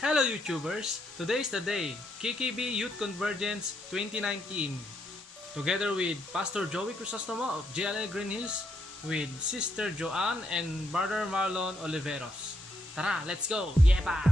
Hello YouTubers! Today is the day, KKB Youth Convergence 2019. Together with Pastor Joey Crisostomo of JLL Green Hills, with Sister Joanne and Brother Marlon Oliveros. Tara, let's go! Yepa!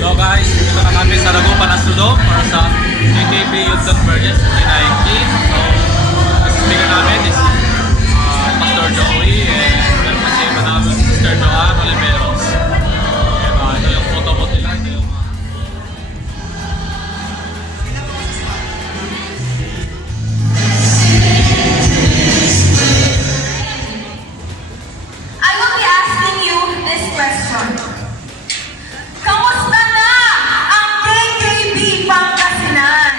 Hello guys, dito na kami sa Dagupan Astrodome para sa KKB Youth Convergence 2019. So, ang speaker namin is Pastor Joey and meron kasi iba namin Sister Joanne Oliveros. Ito yung photo po nila. Ito yung I will be asking you this question. Kamusta na ang KKB Pangasinan?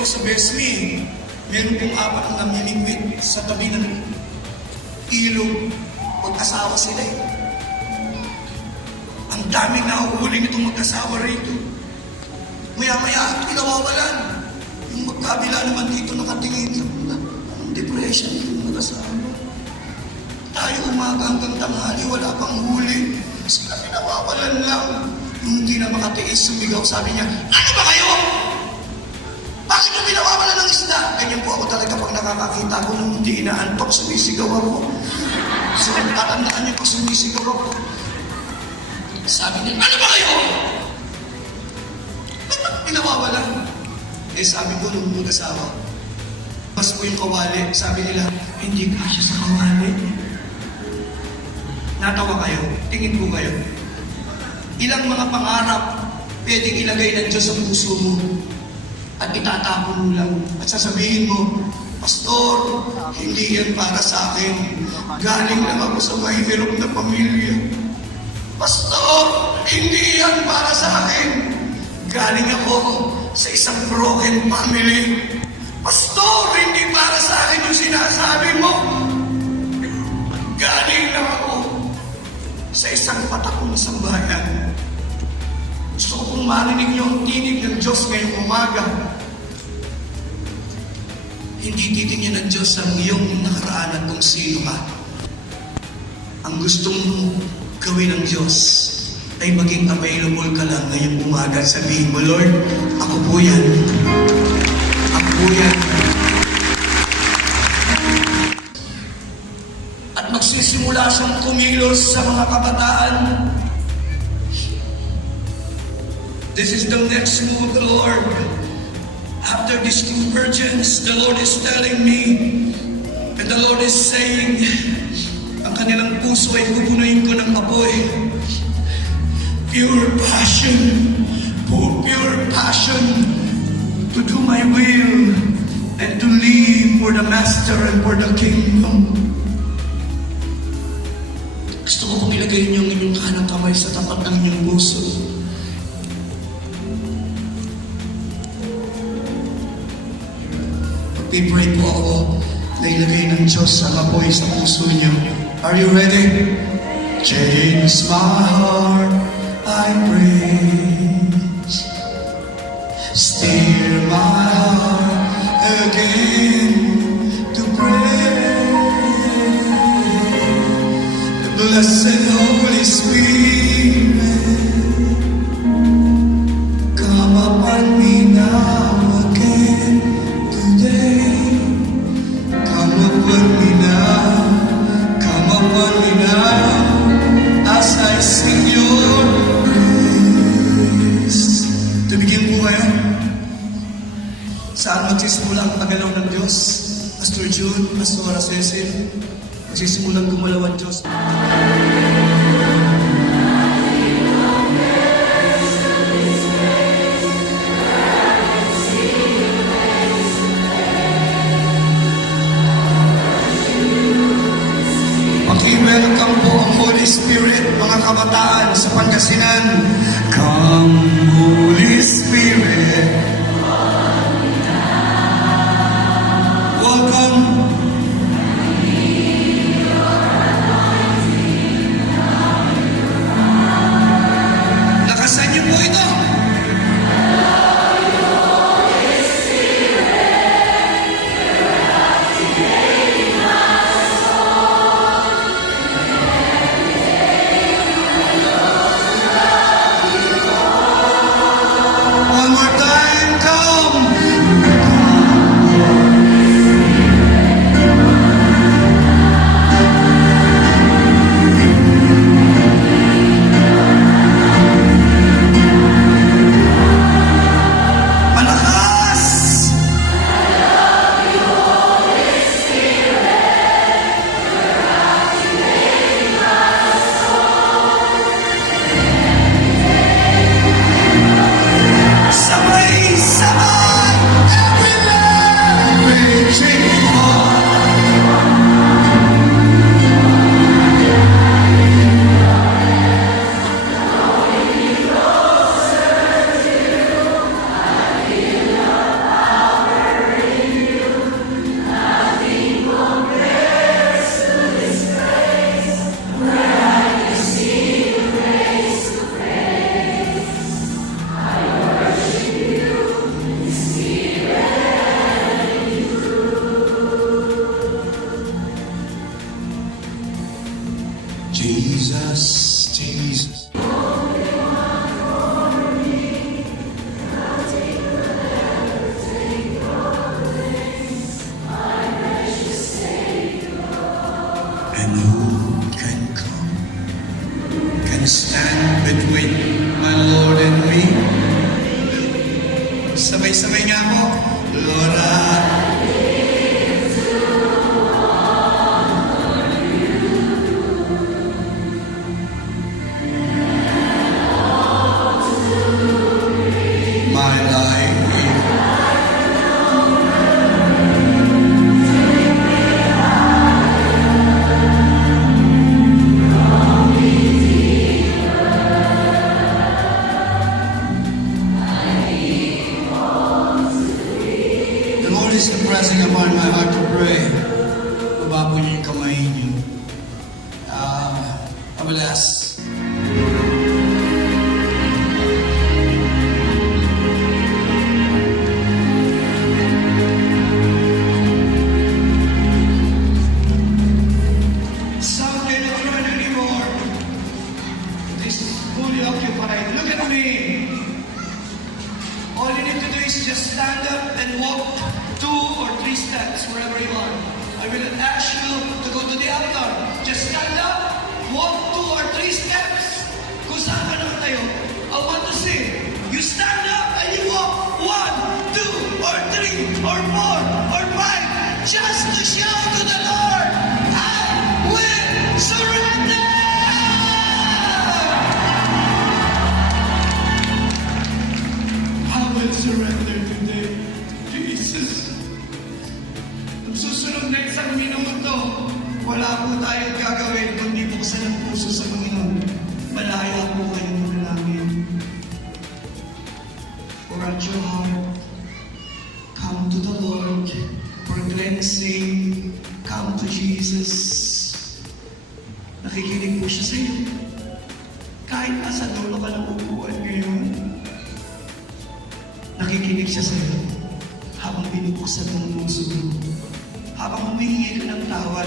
ko sa Besmi, meron pong apat na namimigwit sa tabi ng ilog. Mag-asawa sila eh. Ang daming nahuhuli nitong mag-asawa rito. Maya-maya, pinawawalan. Yung magkabila naman dito nakatingin. Ang depression yung mag-asawa. Tayo umaga hanggang tanghali, wala pang huli. Sila pinawawalan lang. Yung hindi na makatiis, sumigaw, sabi niya, ano ba kayo? Bakit yung pinawawalan ng isda? Ganyan po ako talaga pag nakakakita ko nung hindi inaantok, sumisigaw ako. So, tatandaan niyo pag sumisigaw ako. Sabi niya, ano ba kayo? Ba't pinawawalan? Eh sabi ko nung mag-asawa, mas po yung kawali. Sabi nila, hindi kasya sa kawali. Natawa kayo, tingin po kayo. Ilang mga pangarap pwedeng ilagay ng Diyos sa puso mo at itatapon mo lang at sasabihin mo, Pastor, hindi yan para sa akin. Galing lang ako sa mahirap na pamilya. Pastor, hindi yan para sa akin. Galing ako sa isang broken family. Pastor, hindi para sa akin yung sinasabi mo. Galing lang ako sa isang patakong sambahayan. Gusto ko pong marinig niyo ang tinig ng Diyos ngayong umaga. Hindi titingin ng Diyos ang iyong nakaraan at kung sino ka. Ang gustong gawin ng Diyos ay maging available ka lang ngayong umaga. Sabihin mo, Lord, ako po yan. Ako po yan. At magsisimula siyang kumilos sa mga kabataan. This is the next move, the Lord. After this convergence, the Lord is telling me, and the Lord is saying, ang kanilang puso ay pupunuin ko ng apoy. Pure passion to do my will and to live for the Master and for the Kingdom. Gusto ko kong ilagay niyo ang inyong kanang kamay sa tapat ng inyong puso. Pag-pray po ako na ilagay ng Diyos ang apoy sa puso niyo. Are you ready? Change my heart, I pray. Steer my heart again to pray. The blessed Holy Spirit, come upon me now again today. Come upon me now, come upon me now, as I sing your praise. Tubigyan po kayo. Saan magsisimula ang pagalaw ng Diyos? Pastor June, Pastor Cecil, magsisimulang gumalaw ang Diyos. Welcome po ang Holy Spirit, mga kabataan sa Pangasinan. Come, Holy Spirit. Welcome. Lakasan niyo po ito. One more time. Lord, my life. The Lord is impressing upon my heart to pray. Baba po niyo yung kamay niyo. I will ask. Some cannot run anymore. This is fully occupied. Look at me. All you need to do is just stand up and walk 2 or 3 steps wherever you are. I will ask you to go to the altar. Just stand up, walk 2 or 3 steps. Kung saan ka naman tayo, I want to see. You stand up and you walk 1, 2 or 3 or 4 or 5 just to show to the Lord, I will surrender! I will surrender today, Jesus. Ang susunod na isang minuto, wala po tayong gagawin kundi buksan ang puso sa Panginoon. Malaya po kayo manalangin. Pour out your heart. Come to the Lord for cleansing. Come to Jesus. Nakikinig po siya sa iyo. Kahit nasa dulo ka ng upuan ngayon, nakikinig siya sa iyo habang binubuksan ng puso mo, habang humihingi ka ng tawad,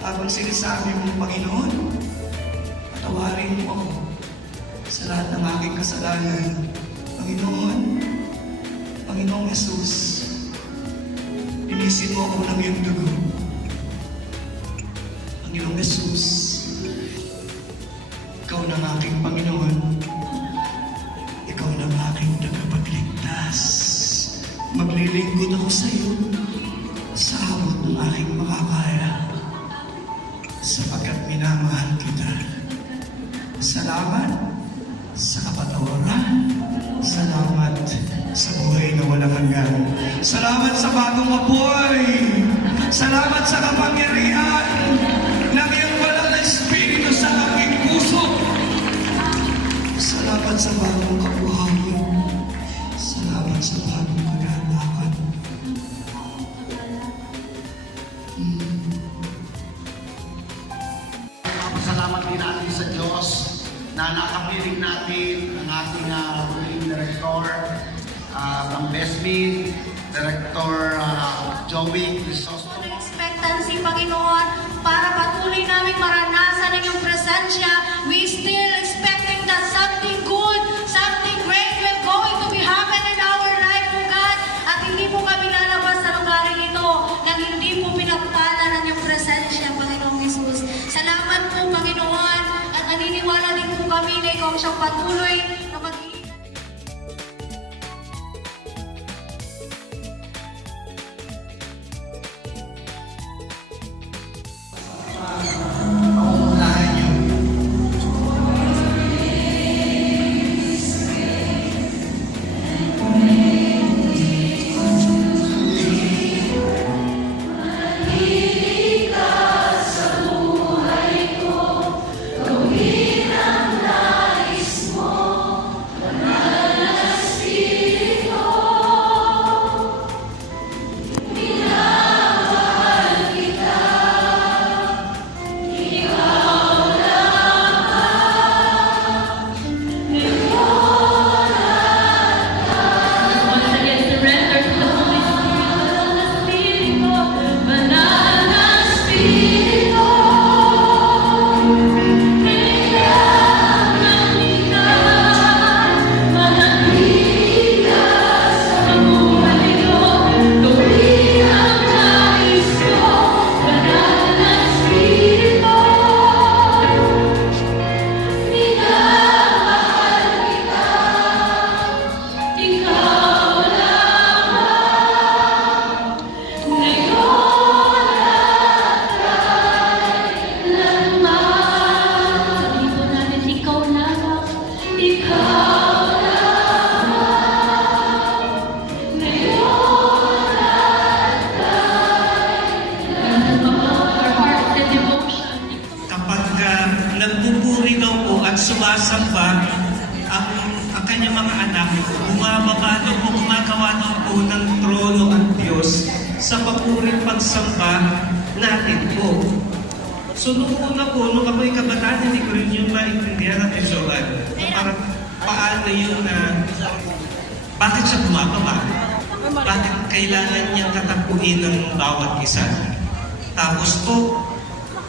habang sinasabi mo, Panginoon, patawarin mo ako sa lahat ng aking kasalanan. Panginoong Jesus, linisin mo ako ng iyong dugo. Panginoong Jesus, ikaw ng aking Panginoon. Ikaw ng aking tagapagligtas. Maglilingkod ako sa iyo sa abot ng aking makakaya sapagkat minamahal kita. Salamat sa kapatawaran. Salamat sa buhay na walang hanggan. Salamat sa bagong apoy. Salamat sa kapangyarihan ng iyong banal na Espiritu sa aking puso. Salamat sa bagong kabuhayan. Salamat sa bagong kaganapan. Salamat din natin sa Diyos na nakapiling natin ang ating ruling director ng BESMID, Director Joey Crisostomo. Expectancy, Panginoon, para patuloy namin maranasan ang iyong presensya. We still expecting that something good, something great will going to be happen in our life, O God. At hindi po kami lalabas sa lugarin ito nang hindi po pinagpala ng iyong presensya, Panginoong Jesus. Salamat po, Panginoon, at naniniwala din po kami na ikaw siyang patuloy na mag-iingat. Paunahan niyo. daw po ng trono ang Diyos sa papuring pagsamba natin po. So nung una po, nung ako'y kabataan, hindi ko rin yung maintindihan at Joan. Na parang paano yung bakit siya bumababa? Bakit kailangan niyang katapuin ng bawat isa? Tapos po,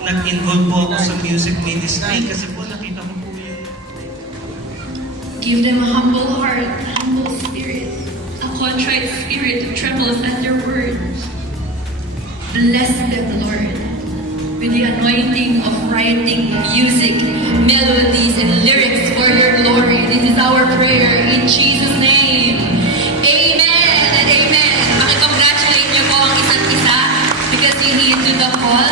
nag-involve po ako sa music ministry kasi po nakita ko po yun. Give them a humble heart, a humble spirit, a contrite spirit who trembles at your word. Bless them, Lord, with the anointing of writing music, melodies, and lyrics for your glory. This is our prayer in Jesus' name. Amen and amen. Makikongratulate niyo po ang isa't isa because you heed to the call.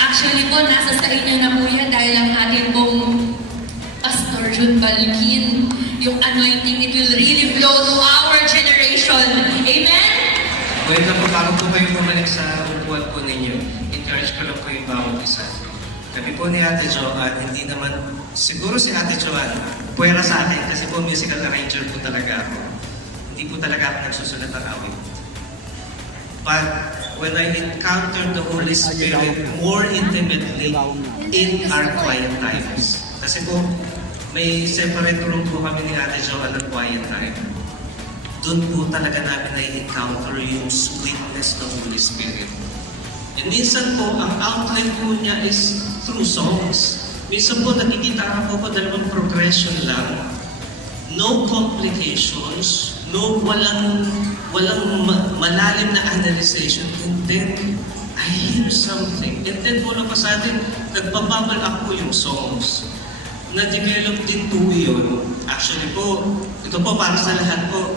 Actually po, nasa sa inyo na po yan dahil ang ating pong Pastor Jun Balkin, yung anointing, it will really flow to our generation. Amen? Well, po, bago po kayo bumalik sa upuan po ninyo, encourage ko lang po yung bawat isa. Kami po ni Ate Joan, hindi naman, siguro si Ate Joan, puwera sa akin kasi po musical arranger po talaga ako. Hindi po talaga ako nagsusulat ng awit. But when I encountered the Holy Spirit more intimately in our quiet times, kasi po, may separate room po kami ni Ate Joan ng quiet time. Doon po talaga namin na-encounter yung sweetness ng Holy Spirit. And minsan po, ang outlet po niya is through songs. Minsan po, nagigitara po dalawang progression lang. No complications, walang malalim na analyzation. And then, I hear something. And then, wala pa sa atin, nagbabubble up po yung songs. Na-develop din po yun. Actually po, ito po para sa lahat po,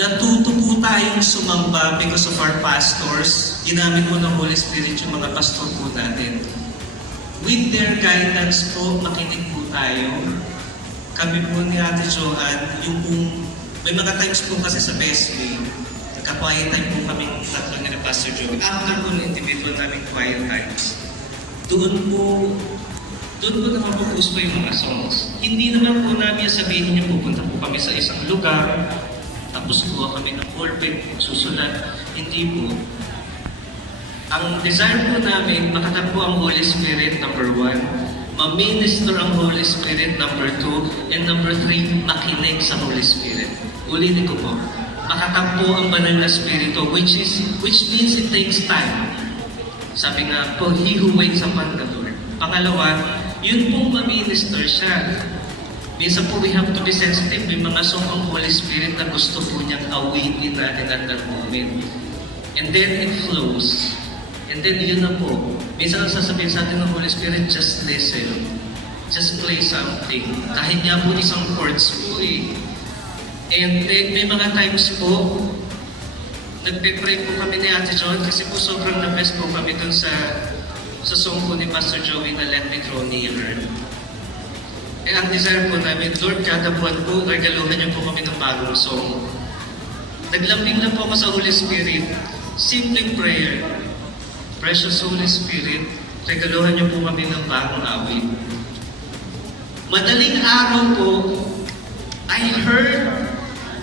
natuto po tayong sumamba because of our pastors. Ginamit mo ng Holy Spirit yung mga pastor po natin. With their guidance po, makinig po tayo. Kami po ni Ate Joan, yung pong, may mga times po kasi sa BSB, nagka-quiet time po kami tatlo ni Pastor Joey. After po ng individual namin quiet times, doon po napapokus po yung mga songs. Hindi naman po namin sabihin niya pupunta po kami sa isang lugar, tapos kuha kami ng pulpit, susulat. Hindi po. Ang desire po namin, makatagpo ang Holy Spirit, number 1. Ma-minister ang Holy Spirit, number 2. And number 3, makinig sa Holy Spirit. Ulitin ko po. Makatagpo ang banal na Espiritu, which means it takes time. Sabi nga po, he who waits upon the Lord. Pangalawa, yun pong ma-minister siya. Minsan po, we have to be sensitive. May mga song ang Holy Spirit na gusto po niyang awitin natin at that moment. And then it flows. And then yun na po. Minsan ang sasabihin sa atin ng Holy Spirit, just listen. Just play something. Kahit nga po isang chords po eh. And then may mga times po, nagpe-pray po kami ni Ate John kasi po sobrang na-bless po kami dun sa song po ni Pastor Joey na Let Me Draw Nearer. Eh, ang desire po namin, Lord, kada buwan po, regaluhan niyo po kami ng bagong song. Naglambing lang po ako sa Holy Spirit. Simple prayer. Precious Holy Spirit, regaluhan niyo po kami ng bagong awit. Madaling araw po, I heard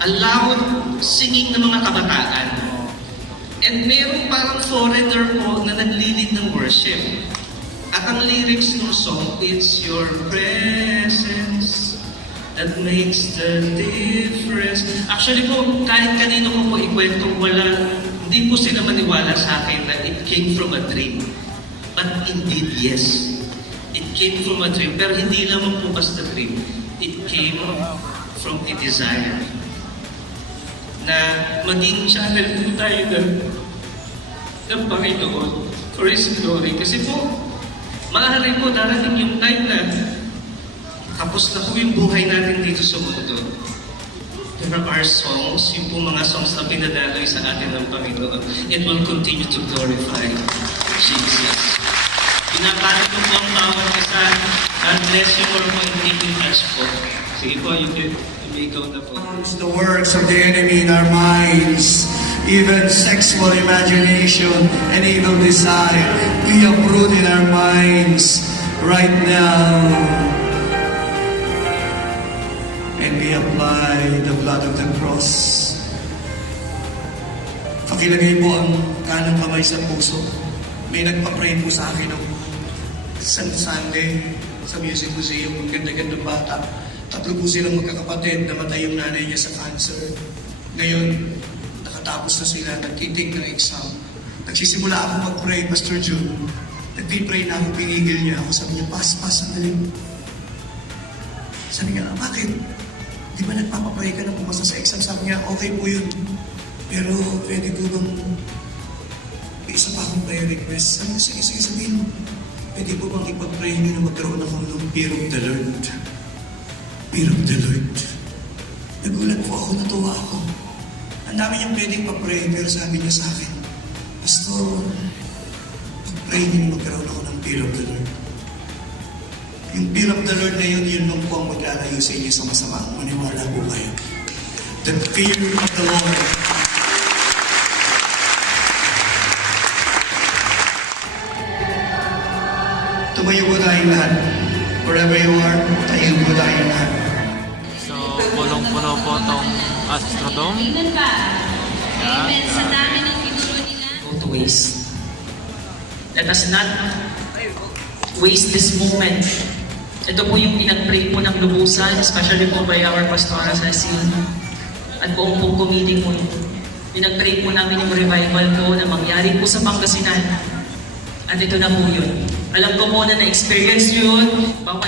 a loud singing ng mga kabataan. And mayroong parang foreigner po na naglilid ng worship. At ang lyrics ng song, it's your presence that makes the difference. Actually po, kahit kanino ko po ikwento, hindi po sila maniwala sa akin na it came from a dream. But indeed, yes. It came from a dream. Pero hindi lamang po basta dream. It came from a desire. Na maging channel po tayo ng Panginoon for His glory. Kasi po, maaari po darating yung time na tapos na po yung buhay natin dito sa mundo. There are songs, yung po mga songs na pinadaloy sa atin ng Panginoon. It will continue to glorify Jesus. Pinapati ko po ang bawat isa. God bless you for keeping touch po. Sige po, you may go na po. The works of the enemy in our minds, even sexual imagination and evil desire, we uproot in our minds right now. And we apply the blood of the cross Pakilagay po ang kanang kamay sa puso. May nagpa-pray po sa akin ng Sunday sa Music Museum. Ang ganda-gandang bata. 3 po silang magkakapatid. Namatay yung nanay niya sa cancer. Ngayon, nakatapos na sila. Nagtitig ng exam. Nagsisimula ako mag-pray, Pastor June. Nag-pray na ako, pinigil niya ako. Sabi niya, pas, sandali. Sabi niya, bakit? Di ba nagpapapray ka na pumasa sa exam? Sabi niya, okay po yun. Pero pwede po bang may isa pa akong prayer request? Sabi niya, sige, sabihin mo. Pwede po bang ipag-pray niyo na magkaroon ako ng fear of the Lord? Fear of the Lord. Nagulat po ako, natuwa ako. Ang dami niyang pwedeng pa-pray, pero sabi niya sa akin, Pastor, pag-pray niyo na magkaroon ako ng fear of the Lord. Yung fear of the Lord na yun, yun lang po ang maglalayo sa inyo sa masama. Maniwala po kayo. The fear of the Lord. Tumayo po tayong lahat. Wherever you are, tayo po tayong lahat. So, punong-puno po itong Astrodome. Amen ba? Yeah. Amen. Sa dami ng tinuro nila. Go to waste. Let us not waste this moment. Ito po yung pinag-pray po ng lubusan, especially po by our Pastora Cecil at buong po committee po ito. Pinag-pray po namin yung revival po na mangyari po sa Pangasinan. At ito na po yun. Alam ko po na na-experience yun. Bawat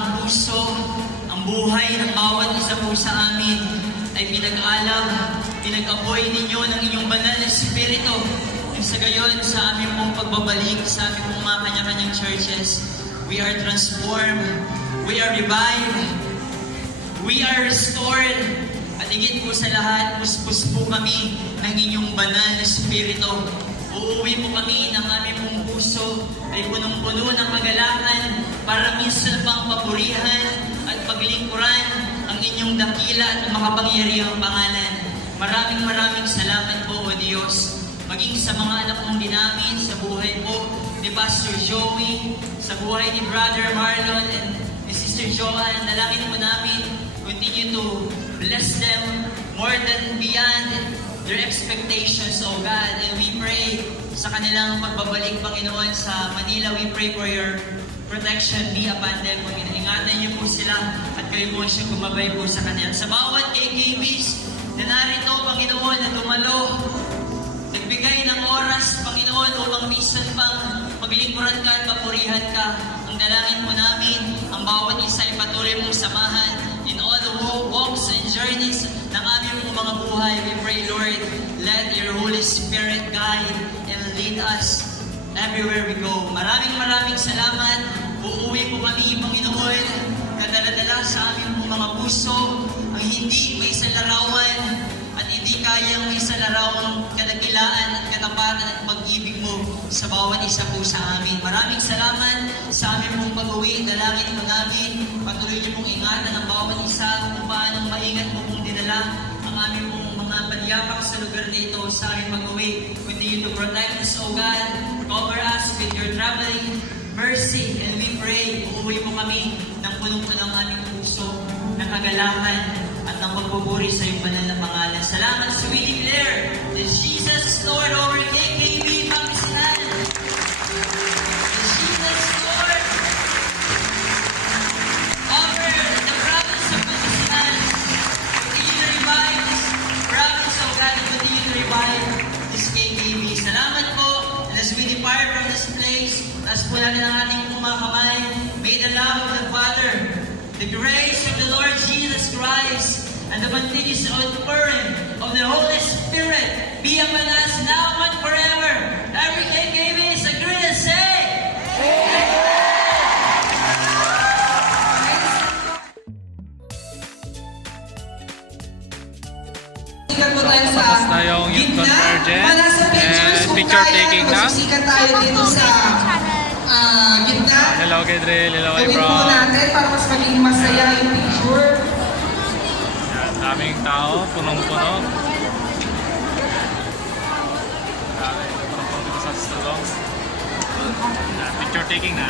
ang puso, ang buhay ng bawat isa po sa amin ay pinag-alab, pinag-apoy ninyo ng inyong banal na Espiritu. At sa gayon, sa aming pong pagbabalik, sa aming pong mga kanya-kanyang churches, we are transformed, we are revived, we are restored. At higit po sa lahat, puspos po kami ng inyong banal na Espiritu. Uuwi po kami ng aming pong puso ay punong-puno ng kagalakan para minsan pang papurihan at paglingkuran ang inyong dakila at makapangyarihang pangalan. Maraming salamat po, O Diyos. Maging sa mga anak mong dinamin, sa buhay po ni Pastor Joey, sa buhay ni Brother Marlon and ni Sister Joanne, dalangin po namin, continue to bless them more than beyond their expectations, O God. And we pray sa kanilang pagbabalik, Panginoon, sa Manila. We pray for your protection be upon them. Ingatan niyo po sila at kayo po siya gumabay po sa kanila. Sa bawat KKBs na narito, Panginoon, na dumalo, nagbigay ng oras, Panginoon, upang minsan pang maglingkuran ka at papurihan ka. Ang dalangin mo namin, ang bawat isa ay patuloy mong samahan in all the walks and journeys ng aming mga buhay. We pray, Lord, let your Holy Spirit guide and lead us everywhere we go. Maraming salamat. Uuwi po kami, Panginoon, kadala-dala sa aming mga puso, ang hindi may isang larawan at hindi kayang may isang larawang kadakilaan at katapatan at pag-ibig mo sa bawat isa po sa amin. Maraming salamat sa aming pong pag-uwi. Dalangin po namin, patuloy niyo pong ingatan ang bawat isa kung paano maingat mo pong dinala ang aming pong mga paliyapak sa lugar nito sa aming pag-uwi. Continue to protect us, O God. Cover us with your traveling mercy, and we pray, uuwi po kami ng punong-punong aming puso, ng kagalakan at ng pagpupuri sa iyong banal na pangalan. Salamat sa we declare that Jesus is Lord over KKB Pangasinan. That Jesus is Lord over the province of Pangasinan. Continue to revive this province, O God, and continue to revive this KKB. Salamat po. As we depart from this place, taas po natin ang ating mga kamay. May the love of the Father, the grace of the Lord Jesus Christ, and the continuous outpouring of the Holy Spirit be upon us now and forever. Every KKB is agreed and say, Tapos na yung Youth Convergence and picture taking na. Sikat tayo dito sa gitna. Hello kay Drill, hello kay Gawin Bro. po natin para mas maging masaya yung picture. Yan, daming tao, punong-puno. Punong-puno sa Astrodome. Picture taking na.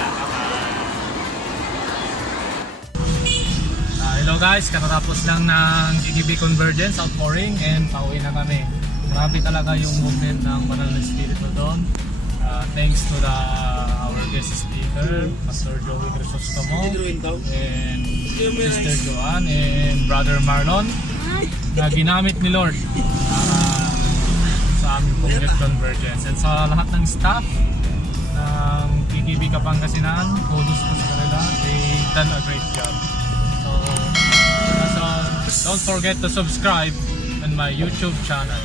Hello guys, katatapos lang ng KKB Convergence, Outpouring, and pauwi na kami. Grabe talaga yung movement ng banal na Espiritu doon. Thanks to our guest speaker, Pastor Joey Crisostomo, and Sister Joanne, and Brother Marlon, na ginamit ni Lord para sa aming pong Youth Convergence. And sa lahat ng staff ng KKB Pangasinan, kudos po sa kanila, they done a great job. So don't forget to subscribe on my YouTube channel.